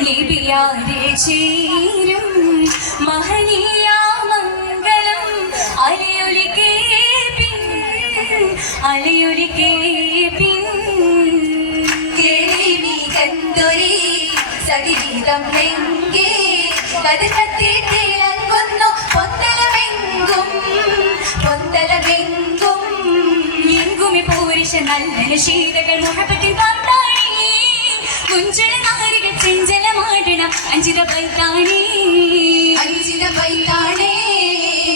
നബിയാരെ ചേരും മഹനീയ മംഗളം അലയൊലിക്കേ പിൻ അലയൊലിക്കേ പിൻ കേളി കന്തൊരി സഗീതം നെങ്കേ കഥകത്തി തിളങ്ങുന്നു പൊന്തലമെങ്കും പൊന്തലമെങ്കും എങ്കുമി പൂരിശ നല്ല ശീലകൾ മുഹബത്തിൻ പാട്ടാണി കുഞ്ചള നാരികൾ ചെഞ്ചലമാടണ അഞ്ചിത പൈത്താണി അഞ്ചിത പൈത്താണേ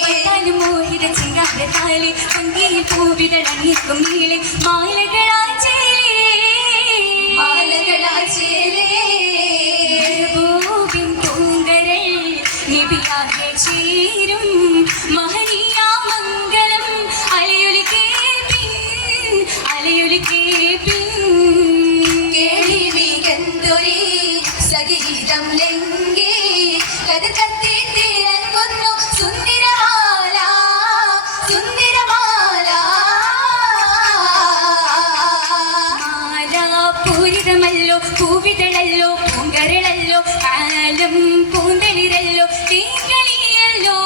വൈത്താലും മോഹിത ചിങ്കാരത്താലെ സംഗീത പൂവിതളങ്ങിക്കും നീളെ മാലകളാച്ചേലേ മാലകളാച്ചേലേ ഭൂവിൻ പൂങ്കരൾ നബിയാരെ ചേരും മഹനീയ മംഗളം അലയൊലിക്കേ പിൻ അലയൊലിക്കേ പിൻ കേളി കന്തൊരി സഗീതം നെങ്കേ കഥകത്തി തിളങ്ങുന്നു സുന്ദരമാല സുന്ദരമാല പൂരിതമല്ലോ പൂവിതളല്ലോ പൂങ്കരളല്ലോ ആലം പൂന്തളിരല്ലോ തീങ്കളിയല്ലോ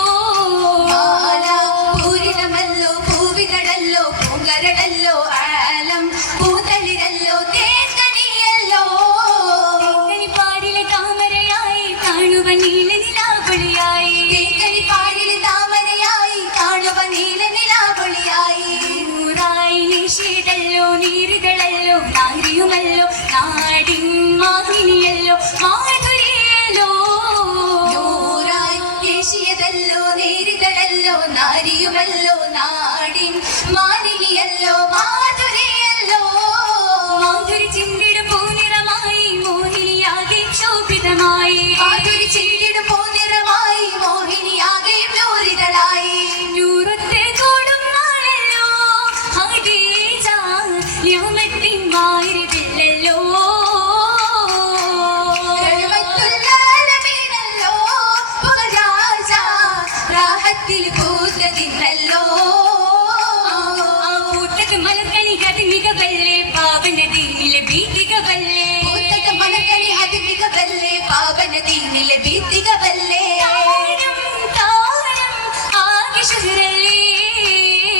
മാല പൂരിതമല്ലോ പൂവിതളല്ലോ പൂങ്കരളല്ലോ ആലം പൂതളിരല്ലോ തേങ്കണിയല്ലോ പാടിലെ താമരയായി കാണുവ നീല നിലാവളിയായി പാടിലെ താമരയായി കാണുവ നീല നിലാവളിയായി നൂറായി നിഷേധല്ലോ നീരുകളല്ലോ നാരിയുമല്ലോ നാടിൻ മാഹിനിയല്ലോ മാധുരിയല്ലോ നൂറായി ദേശീയതല്ലോ നേരിതളല്ലോ നാരിയുമല്ലോ നാടിൻ മാലിനിയല്ലോ മാധുരിയല്ലോ മാധുരി ചിന്തിടും പൂനിറമായി മോഹിനിയാകെ ശോഭിതമായി മാധുരി ചില്ലിടും പോനിറമായി മോഹിനിയാകെ ൂരിതളായി നൂറത്തെ കൂടും നാളല്ലോ ഹദീജ യൗമത്തിൻ മാരിതില്ലല്ലോ റഹ്മത്തുല്ലാലമീനല്ലോ പുകരാജ രാഹത്തിൽ കൂത്തതിന്നല്ലോ പൂത്തത് മലക്കണി ഗതിമികവല്ലേ പാവനദീനിലെ ഭീതികവല്ലേ പൂത്തക മണക്കണി അതിമികവല്ലേ പാവനദീനിലെ ഭീതികവല്ലേ താരം താരം ആകെ ശുഹ്റല്ലേ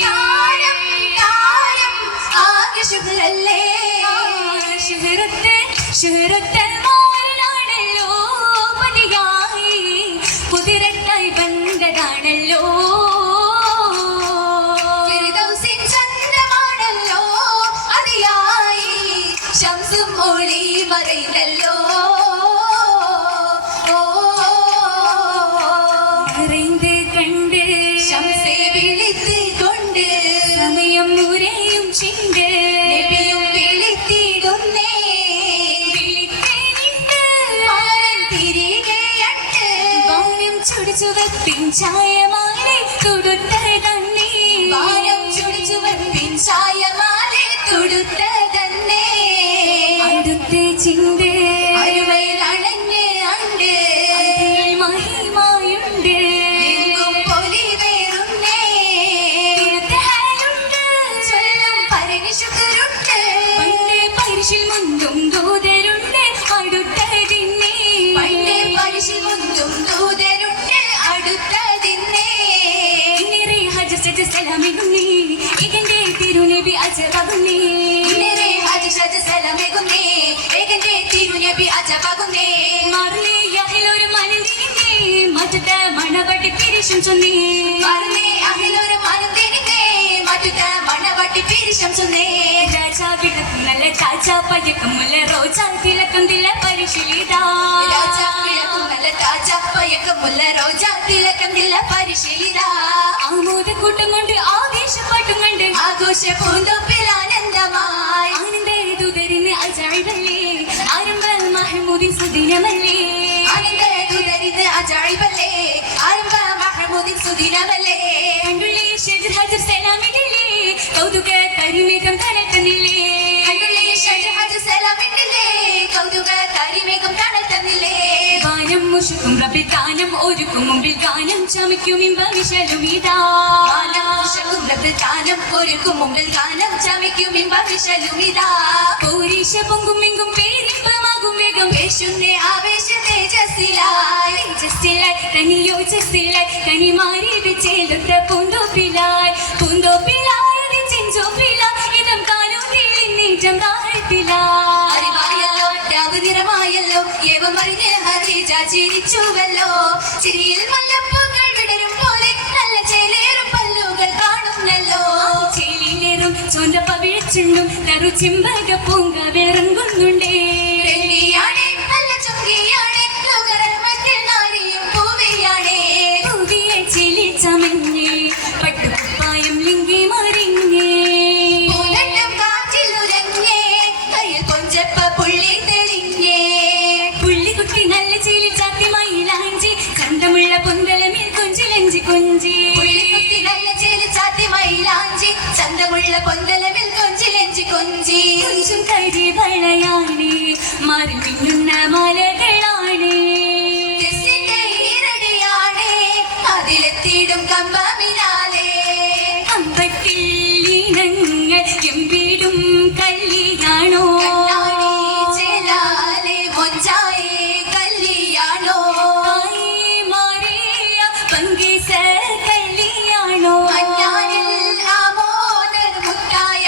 താരം താരം ആകെ ശുഭ്രല്ലേ ശുഹ്റത്തെ മാറിനാണല്ലോ പതിയായി കുതിരത്തായി ബന്ധതാണല്ലോ ഫിർദൗസിൻ ചന്ദ്രമാണല്ലോ അതിയായി ശംസും ഒളി മറയുന്നല്ലോ നിറൈந்து കണ്ട് ശംസെ വിളിത്ത് കൊണ്ട് സമയം മുരയും ചിണ്ട് നബിയും വിളിത്തിടുന്നേ വിളിത്തേനിണ്ട് മാരൻ തിരികെയട്ട് വാനം ചുടുചുവപ്പിൻ ചായമാലെ തുടുത്ത തന്നെ വാനം ചുടിച്ചുവപ്പിൻ ചായമാലെ തുടുത്ത തന്നെ അടുത്ത് ചിണ്ട് അരുമയിൽ അണഞ്ഞ് അണ്ട് അതിൽ മഹിമായുണ്ട് എങ്കും പൊലിവേറുന്നേ തീർത്തഹാലുണ്ട് ചൊല്ലും പരന് ശുക്രുണ്ട് പണ്ട് പരിശിൽ മുന്തും ദൂതരുണ്ട് അടുത്തതിന്നെ പണ്ട് പരിശിൽ മുന്തും ദൂതരുണ്ട് അടുത്തതിന്നേ നിറെ ഹജസജ സലാമികുന്നേ ഇകന്റെ തിരുനബി അജബകുന്നേ നിറെ ഹജസജ സലാമികുന്നേ ഏകന്റെ തിരുനബി അജബകുന്നേ മാറിലെ യഹിലൊരു മനന്തിനെ മറ്റത്ത മണവട്ടി പിരിശം ചൊന്നേ മാറിലെ അഹിലൊരു മനന്തിനെ മറ്റത്ത മണവട്ടി പിരിശം ചൊന്നേ രാജാ വിളക്കും നല്ല താജാ പയക്കമുള്ള റോജാ തിലക്കം തില പരിശീലിതാ രാജാ കിഴക്കും നല്ല താജ പയക്കമുള്ള റോജാ തിലക്കമില്ല പരിശീലിത ആമോദ കൂട്ടം കൊണ്ട് ആവേശപ്പാട്ടും കണ്ട് ആഘോഷ പൂന്തോപ്പിൽ ആനന്ദമായി ആനന്ദുതരിന് അജായിബല്ലേ ആരംഭ മഹമൂദിൻ സുദിനമല്ലേ ആനന്ദുതരിത് അജായിബല്ലേ ആരംഭ മഹമൂദിൻ സുദിനമല്ലേ കണ്ടുള്ളി ഷജർ ഹജർ സലാമില്ലേ കൗതുക കരിമേഘം കലക്കുന്നില്ലേ കണ്ടുള്ളി ഷജർ ഹജർ സലാമില്ലേ കൗതുക കരിമേഘം കടത്തുന്നില്ലേ വാനം മുഷുക്കും റബ്ബിൽ ഗാനം ഒരുക്കും മുമ്പിൽ ഗാനം ചമയ്ക്കും ഇമ്പവിശലുമിതാ ഗാനം ഒരുക്കും മുമ്പിൽ ഗാനം ചമയ്ക്കും ഇമ്പവിശലുമിതാ പൂരീശ പൊങ്കും എങ്കും പേരിമ്പമാകും വേഗം യേശുന്നേ ആവേശ തനിയോജസ്സിലായി കനിമാരി വിച്ചേലുത്ത പൂന്തോപ്പിലായി പൂന്തോപ്പിലായി ചെഞ്ചോപ്പില ഇതം കാലൂരിൽ നീറ്റം താഴ്ത്തിലായി അറിവായല്ലോ രാവുനിറമായല്ലോ ഏവം അറിഞ്ഞ് ഹദീജ ചിരിച്ചുവല്ലോ ചിരിയിൽ മല്ലപ്പൂക്കൾ വിടരും പോലെ നല്ല ചേലേറും പല്ലുകൾ കാണുന്നല്ലോ ചേലിലേറും ചോന്ത പവിഴച്ചുണ്ടും തറു ചെമ്പക പൂങ്ക വിറങ്ങുന്നുണ്ടേ വെള്ളിയാണേ നല്ല ചുങ്കിയാണേ ലോകരമത്തിൽ നാരിയും പൂവിയാണേ പുതിയ ചിലി ചമഞ്ഞേ പട്ടുകുപ്പായം ലിങ്കി മറിഞ്ഞേ പൂലട്ടും കാറ്റിൽ ഉലഞ്ഞേ കയ്യിൽ കൊഞ്ചപ്പ പുള്ളി തെളിഞ്ഞേ പുള്ളിക്കുട്ടി നല്ല ചിലി ചാത്തി മയിലാഞ്ചി ചന്തമുള്ള പൊന്തലമിൽ കൊഞ്ചിലഞ്ചി കൊഞ്ചി പുള്ളിക്കുത്തി നല്ല ചേലി ചാത്തി മയിലാഞ്ചി ചന്തമുള്ള പൊന്തലമിൽ കൊഞ്ചിലെഞ്ചി കൊഞ്ചി കൊഞ്ചും കരി വളയാണേ മാറി മിന്നുന്ന മലകളാണേ കെസ്സിന്റെ ഈരടിയാണേ അതിലെത്തിയിടും കമ്പമിനാലേ അമ്പത്തിൽ ഇനങ്ങൾ എമ്പിടും കല്ലിയാണോ കണ്ണാടി ചേലാലെ മൊഞ്ചായേ കല്ലിയാണോ ആയി മാറിയ പങ്കേസ കല്ലിയാണോ മഞ്ഞാനിൽ ആമോദർ മുത്തായ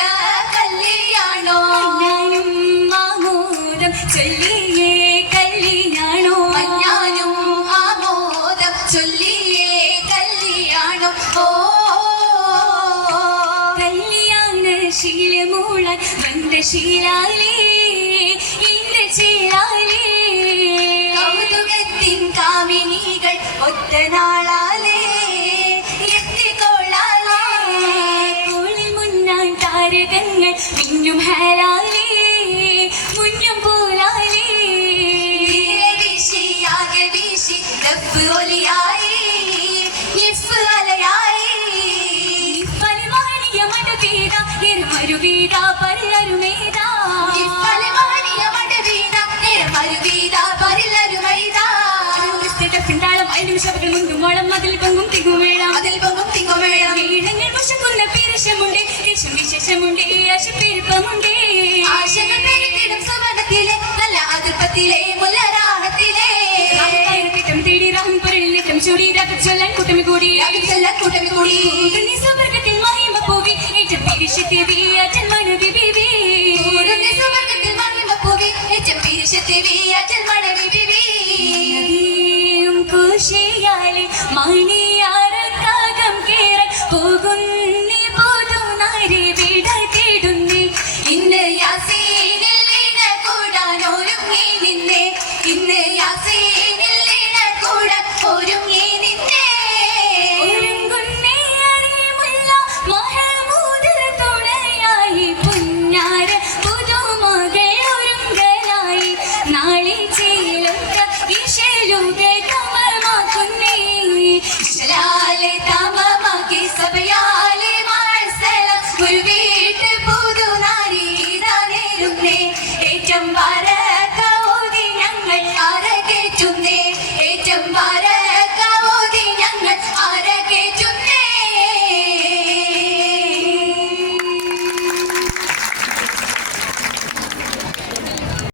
കല്ലിയാണോ ഞാനും മാമോദം ചൊല്ലിയേ കല്ലിയാണോ മഞ്ഞാനും ആമോദം ചൊല്ലിയേ കല്ലിയാണോ ഓ കല്യാണ ശീലമൂളാൻ വന്ന ശീലാലേ ഇന്ദ്രചേലാലേ കൗതുകത്തിൻ കാമിനികൾ ഒറ്റ നാളാലേ എത്തിക്കോളാലേ കോളിൽ മുന്നാൻ താരകങ്ങൾ മിന്നും ഹേലാലേ മുന്നും പോലാലേ തീരെ വീശി ആകെ വീശി ദഫ് ഒലിയായി നിഫ് അലയായി പലമാണിയ മടുവീത ഇരുമരുവീത പല്ലരുമേത ഇപ്പലമാനിയ മടവീത നിറമരുവീത പരിലരുമൈത പിണ്ടാളം അതിലും ശബ്ദം മുണ്ടുമോളം അതിൽ പൊങ്ങും തിങ്ങുവേണം അതിൽ പൊങ്ങും തിങ്ങുമേളം വീണങ്ങൾ മുഷക്കുന്ന പീരശമുണ്ട് ദേശം വിശേഷമുണ്ട് ആശപ്പെരുപ്പമുണ്ട് ആശകൾ പെരുകിടും സുവർണത്തിലെ നല്ല അതിർപ്പത്തിലെ മുല്ലരാഹത്തിലെ കിട്ടം തേടി റാം പൊരുളിട്ടം ചൂടി ചൊല്ലാൻ കൂട്ടമി കൂടി കൂട്ടമി കൂടി നീ സുവർഗത്തിൽ മഹിമ പോവി ഏറ്റം പിരിശത്തേവി അച്ഛൻ മണവി ബീവി ഊരുന്ന സുവർഗത്തിൽ മഹിമപ്പൂവി ഏറ്റം പീരിശത്തേവി അച്ഛൻ മണവി ബിവി കുശിയാലെ മണി